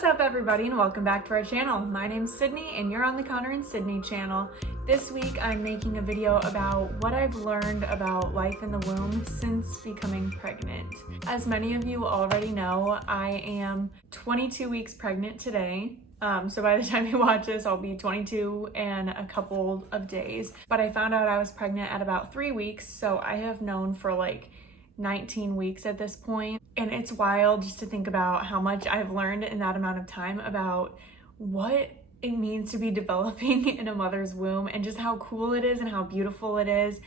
What's up everybody and welcome back to our channel. My name's Sydney and you're on the Connor and Sydney channel. This week I'm making a video about what I've learned about life in the womb since becoming pregnant. As many of you already know, I am 22 weeks pregnant today. So by the time you watch this, I'll be 22 and a couple of days. But I found out I was pregnant at about 3 weeks, so I have known for like 19 weeks at this point. And it's wild just to think about how much I've learned in that amount of time about what it means to be developing in a mother's womb and just how cool it is and how beautiful it is.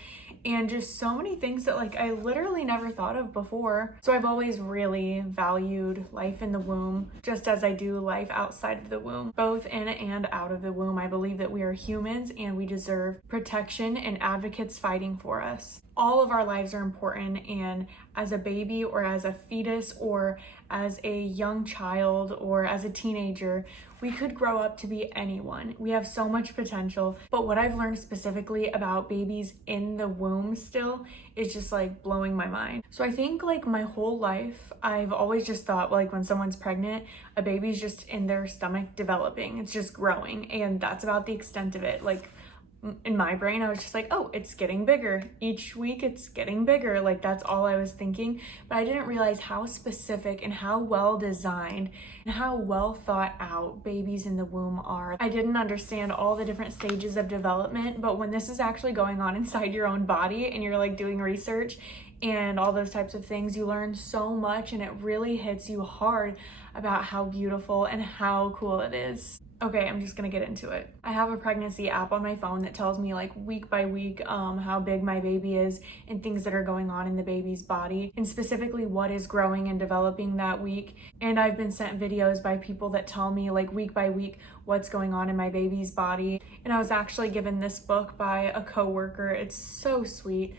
And just so many things that like I literally never thought of before. So I've always really valued life in the womb, just as I do life outside of the womb. Both in and out of the womb, I believe that we are humans and we deserve protection and advocates fighting for us. All of our lives are important, and as a baby or as a fetus or as a young child or as a teenager, we could grow up to be anyone. We have so much potential, but what I've learned specifically about babies in the womb still is just like blowing my mind. So I think like my whole life, I've always just thought like when someone's pregnant, a baby's just in their stomach developing. It's just growing, and that's about the extent of it. Like in my brain, I was just like, oh, it's getting bigger. Each week it's getting bigger. Like that's all I was thinking. But I didn't realize how specific and how well designed and how well thought out babies in the womb are. I didn't understand all the different stages of development, but when this is actually going on inside your own body and you're like doing research and all those types of things, you learn so much and it really hits you hard about how beautiful and how cool it is. Okay, I'm just gonna get into it. I have a pregnancy app on my phone that tells me like week by week how big my baby is and things that are going on in the baby's body, and specifically what is growing and developing that week. And I've been sent videos by people that tell me like week by week what's going on in my baby's body. And I was actually given this book by a coworker. It's so sweet.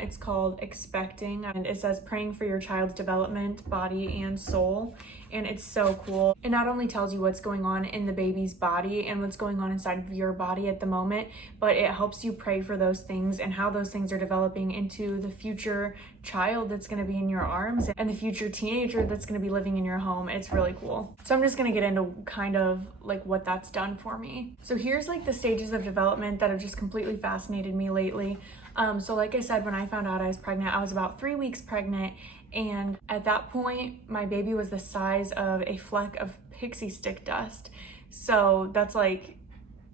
It's called Expecting, and it says praying for your child's development, body and soul. And it's so cool. It not only tells you what's going on in the baby's body and what's going on inside of your body at the moment, but it helps you pray for those things and how those things are developing into the future child that's going to be in your arms and the future teenager that's going to be living in your home. It's really cool. So I'm just going to get into kind of like what that's done for me. So here's like the stages of development that have just completely fascinated me lately. So like I said, when I found out I was pregnant, I was about 3 weeks pregnant. And at that point, my baby was the size of a fleck of pixie stick dust. So that's like,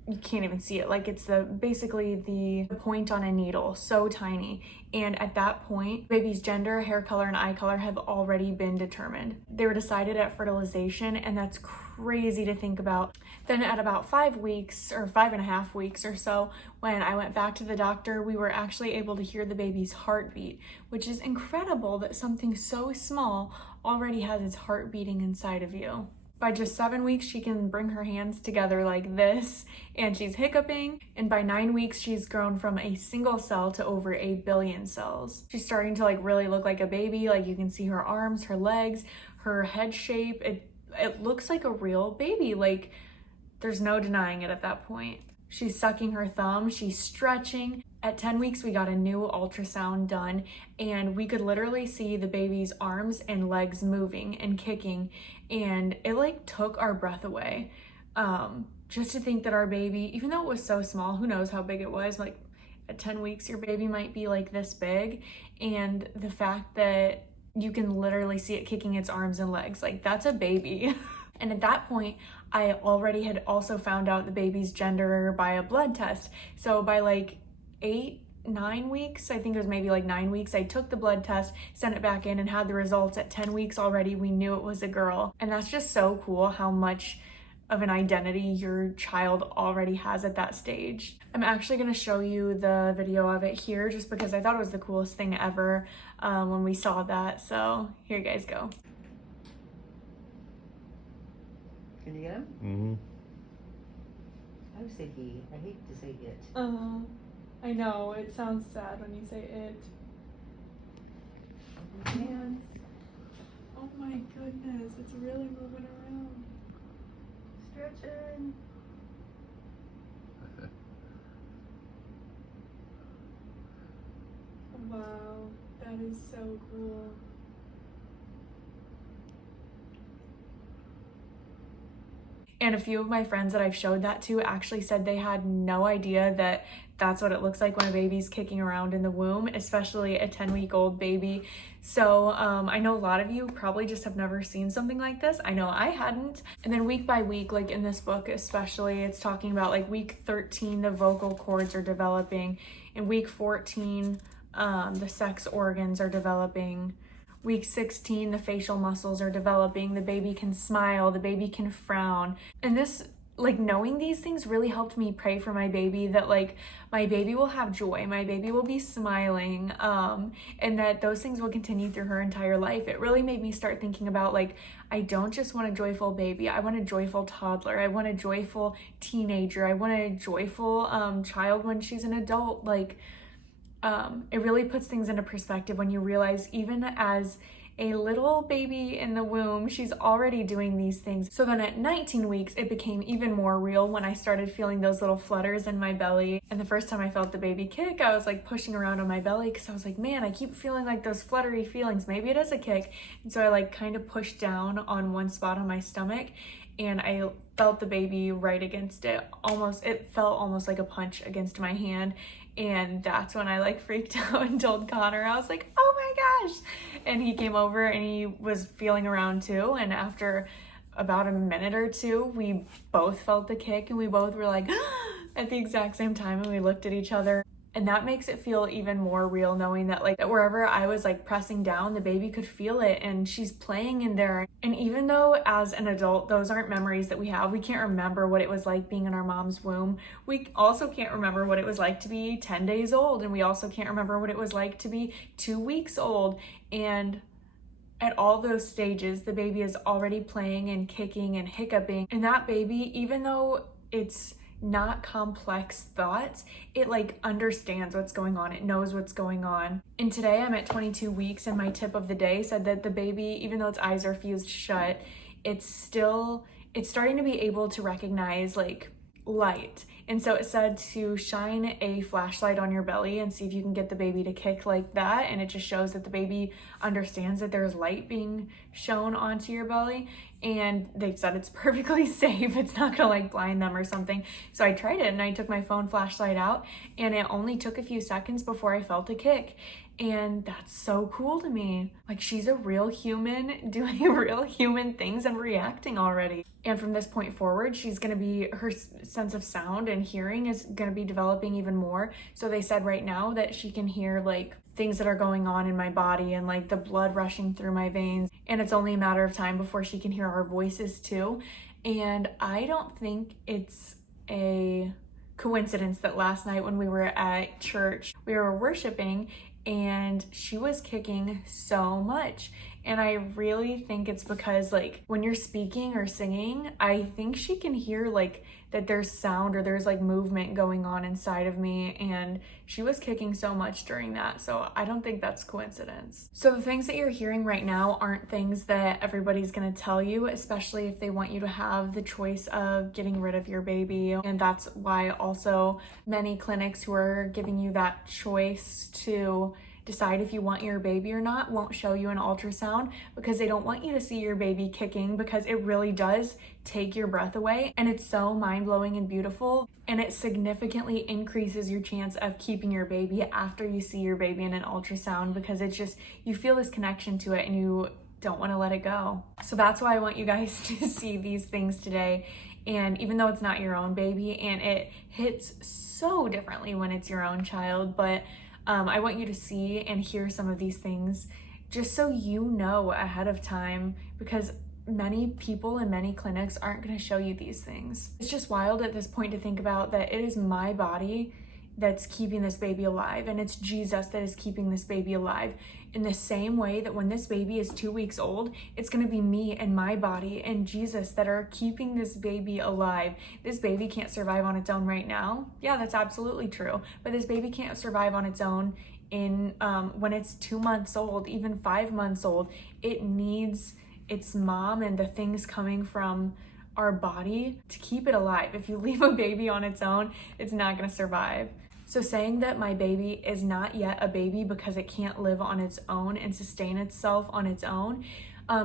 you can't even see it. Like it's basically the point on a needle, so tiny. And at that point, baby's gender, hair color, and eye color have already been determined. They were decided at fertilization, and that's crazy to think about. Then at about 5 weeks or 5.5 weeks or so, when I went back to the doctor, we were actually able to hear the baby's heartbeat, which is incredible that something so small already has its heart beating inside of you. By just 7 weeks, she can bring her hands together like this, and she's hiccuping. And by 9 weeks, she's grown from a single cell to over 1 billion cells. She's starting to like really look like a baby. Like you can see her arms, her legs, her head shape. It looks like a real baby. Like there's no denying it at that point. She's sucking her thumb, she's stretching. At 10 weeks, we got a new ultrasound done, and we could literally see the baby's arms and legs moving and kicking, and it like took our breath away. Just to think that our baby, even though it was so small, who knows how big it was, like at 10 weeks, your baby might be like this big, and the fact that you can literally see it kicking its arms and legs, like that's a baby. And at that point, I already had also found out the baby's gender by a blood test. So by like 9 weeks, I think it was maybe like 9 weeks, I took the blood test, sent it back in, and had the results. At 10 weeks already, we knew it was a girl. And that's just so cool how much of an identity your child already has at that stage. I'm actually going to show you the video of it here just because I thought it was the coolest thing ever when we saw that. So here you guys go. Can you get him? Mm-hmm. I would say he. I hate to say it. I know, it sounds sad when you say it. Hands. Oh my goodness, it's really moving around. Stretching. Wow, that is so cool. And a few of my friends that I've showed that to actually said they had no idea that that's what it looks like when a baby's kicking around in the womb, especially a 10-week-old baby. So I know a lot of you probably just have never seen something like this. I know I hadn't. And then week by week, like in this book especially, it's talking about like week 13, the vocal cords are developing. In week 14, the sex organs are developing. Week 16, the facial muscles are developing. The baby can smile, the baby can frown. And this, like, knowing these things really helped me pray for my baby, that like my baby will have joy, my baby will be smiling, and that those things will continue through her entire life. It really made me start thinking about, like, I don't just want a joyful baby, I want a joyful toddler, I want a joyful teenager, I want a joyful child when she's an adult. Like, it really puts things into perspective when you realize even as a little baby in the womb, she's already doing these things. So then at 19 weeks, it became even more real when I started feeling those little flutters in my belly. And the first time I felt the baby kick, I was like pushing around on my belly because I was like, man, I keep feeling like those fluttery feelings. Maybe it is a kick. And so I like kind of pushed down on one spot on my stomach, and I felt the baby right against it. It felt almost like a punch against my hand. And that's when I like freaked out and told Connor. I was like, oh my gosh. And he came over and he was feeling around too. And after about a minute or two, we both felt the kick and we both were like at the exact same time, and we looked at each other. And that makes it feel even more real, knowing that like wherever I was like pressing down, the baby could feel it and she's playing in there. And even though as an adult, those aren't memories that we have, we can't remember what it was like being in our mom's womb. We also can't remember what it was like to be 10 days old. And we also can't remember what it was like to be 2 weeks old. And at all those stages, the baby is already playing and kicking and hiccuping. And that baby, even though it's not complex thoughts, it like understands what's going on, it knows what's going on. And today I'm at 22 weeks, and my tip of the day said that the baby, even though its eyes are fused shut, it's starting to be able to recognize like light. And so it said to shine a flashlight on your belly and see if you can get the baby to kick like that. And it just shows that the baby understands that there's light being shown onto your belly. And they said it's perfectly safe. It's not gonna like blind them or something. So I tried it and I took my phone flashlight out, and it only took a few seconds before I felt a kick. And that's so cool to me. Like, she's a real human doing real human things and reacting already. And from this point forward, her sense of sound and hearing is gonna be developing even more. So they said right now that she can hear like things that are going on in my body and like the blood rushing through my veins. And it's only a matter of time before she can hear our voices too. And I don't think it's a coincidence that last night when we were at church, we were worshiping and she was kicking so much. And I really think it's because like when you're speaking or singing, I think she can hear like that there's sound or there's like movement going on inside of me, and she was kicking so much during that. So I don't think that's coincidence. So the things that you're hearing right now aren't things that everybody's gonna tell you, especially if they want you to have the choice of getting rid of your baby. And that's why also many clinics who are giving you that choice to decide if you want your baby or not won't show you an ultrasound, because they don't want you to see your baby kicking, because it really does take your breath away. And it's so mind-blowing and beautiful, and it significantly increases your chance of keeping your baby after you see your baby in an ultrasound, because it's just, you feel this connection to it and you don't want to let it go. So that's why I want you guys to see these things today. And even though it's not your own baby, and it hits so differently when it's your own child, but I want you to see and hear some of these things just so you know ahead of time, because many people in many clinics aren't going to show you these things. It's just wild at this point to think about that it is my body that's keeping this baby alive, and it's Jesus that is keeping this baby alive. In the same way that when this baby is 2 weeks old, it's going to be me and my body and Jesus that are keeping this baby alive. This baby can't survive on its own right now. Yeah, that's absolutely true. But this baby can't survive on its own in when it's 2 months old, even 5 months old. It needs its mom and the things coming from our body to keep it alive. If you leave a baby on its own, it's not going to survive. So saying that my baby is not yet a baby because it can't live on its own and sustain itself on its own,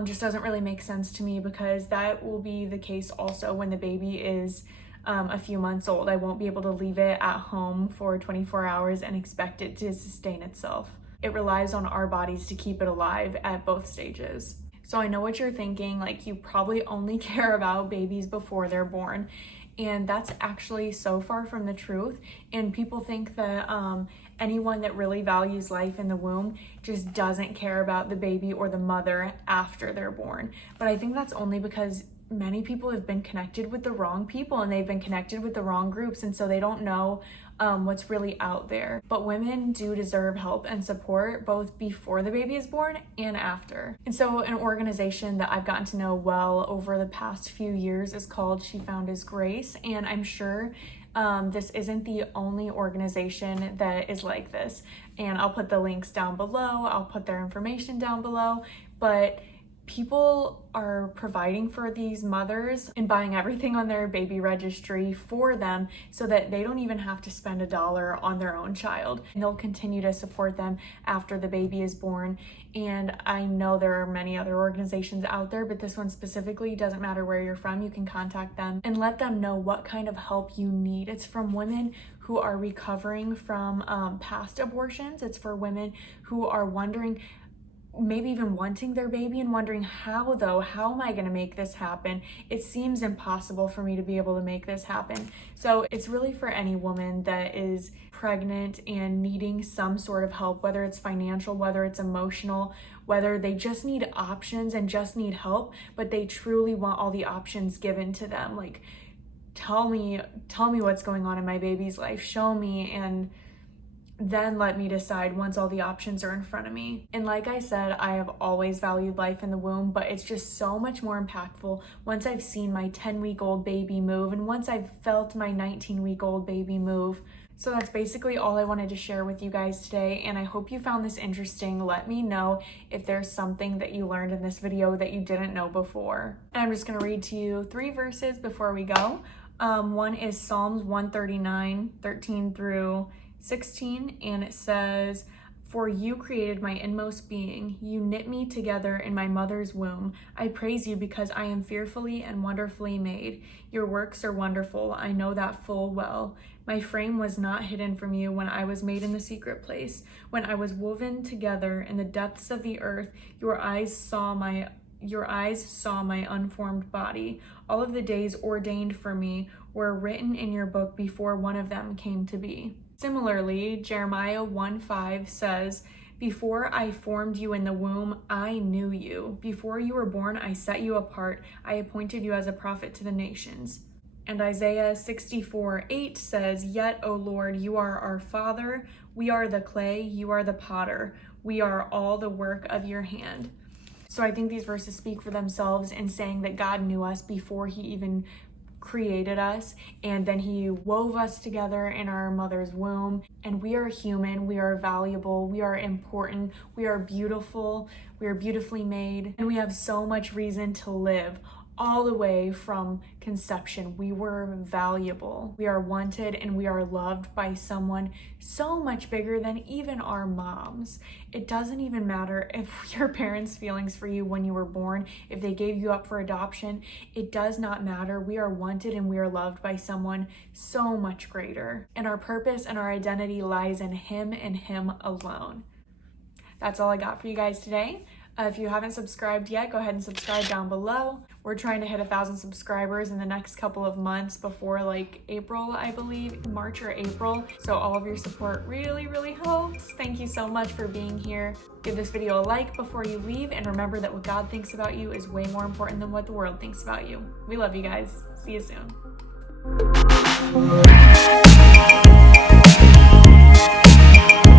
just doesn't really make sense to me, because that will be the case also when the baby is a few months old. I won't be able to leave it at home for 24 hours and expect it to sustain itself. It relies on our bodies to keep it alive at both stages. So I know what you're thinking, like you probably only care about babies before they're born. And that's actually so far from the truth. And people think that anyone that really values life in the womb just doesn't care about the baby or the mother after they're born. But I think that's only because many people have been connected with the wrong people, and they've been connected with the wrong groups, and so they don't know what's really out there. But women do deserve help and support both before the baby is born and after. And so an organization that I've gotten to know well over the past few years is called She Found His Grace, and I'm sure this isn't the only organization that is like this. And I'll put the links down below, I'll put their information down below, but people are providing for these mothers and buying everything on their baby registry for them so that they don't even have to spend $1 on their own child. And they'll continue to support them after the baby is born. And I know there are many other organizations out there, but this one specifically, doesn't matter where you're from, you can contact them and let them know what kind of help you need. It's from women who are recovering from past abortions. It's for women who are wondering, maybe even wanting their baby and wondering, how am I going to make this happen? It seems impossible for me to be able to make this happen. So it's really for any woman that is pregnant and needing some sort of help, whether it's financial, whether it's emotional, whether they just need options and just need help, but they truly want all the options given to them. Like, tell me what's going on in my baby's life, show me, and then let me decide once all the options are in front of me. And like I said, I have always valued life in the womb, but it's just so much more impactful once I've seen my 10-week-old baby move and once I've felt my 19-week-old baby move. So that's basically all I wanted to share with you guys today, and I hope you found this interesting. Let me know if there's something that you learned in this video that you didn't know before. And I'm just gonna read to you 3 verses before we go. One is Psalms 139, 13 through 16, and it says, "For you created my inmost being. You knit me together in my mother's womb. I praise you because I am fearfully and wonderfully made. Your works are wonderful. I know that full well. My frame was not hidden from you when I was made in the secret place. When I was woven together in the depths of the earth, your eyes saw my unformed body. All of the days ordained for me were written in your book before one of them came to be." Similarly, Jeremiah 1:5 says, "Before I formed you in the womb, I knew you. Before you were born, I set you apart. I appointed you as a prophet to the nations." And Isaiah 64:8 says, "Yet, O Lord, you are our Father. We are the clay, you are the potter. We are all the work of your hand." So I think these verses speak for themselves in saying that God knew us before he even created us, and then he wove us together in our mother's womb. And we are human, we are valuable, we are important, we are beautiful, we are beautifully made, and we have so much reason to live. All the way from conception, we were valuable, we are wanted, and we are loved by someone so much bigger than even our moms. It doesn't even matter if your parents' feelings for you when you were born, if they gave you up for adoption, it does not matter. We are wanted and we are loved by someone so much greater. And our purpose and our identity lies in him and him alone. That's all I got for you guys today. If you haven't subscribed yet, go ahead and subscribe down below. We're trying to hit 1,000 subscribers in the next couple of months before like April, I believe, March or April. So all of your support really, really helps. Thank you so much for being here. Give this video a like before you leave, and remember that what God thinks about you is way more important than what the world thinks about you. We love you guys. See you soon.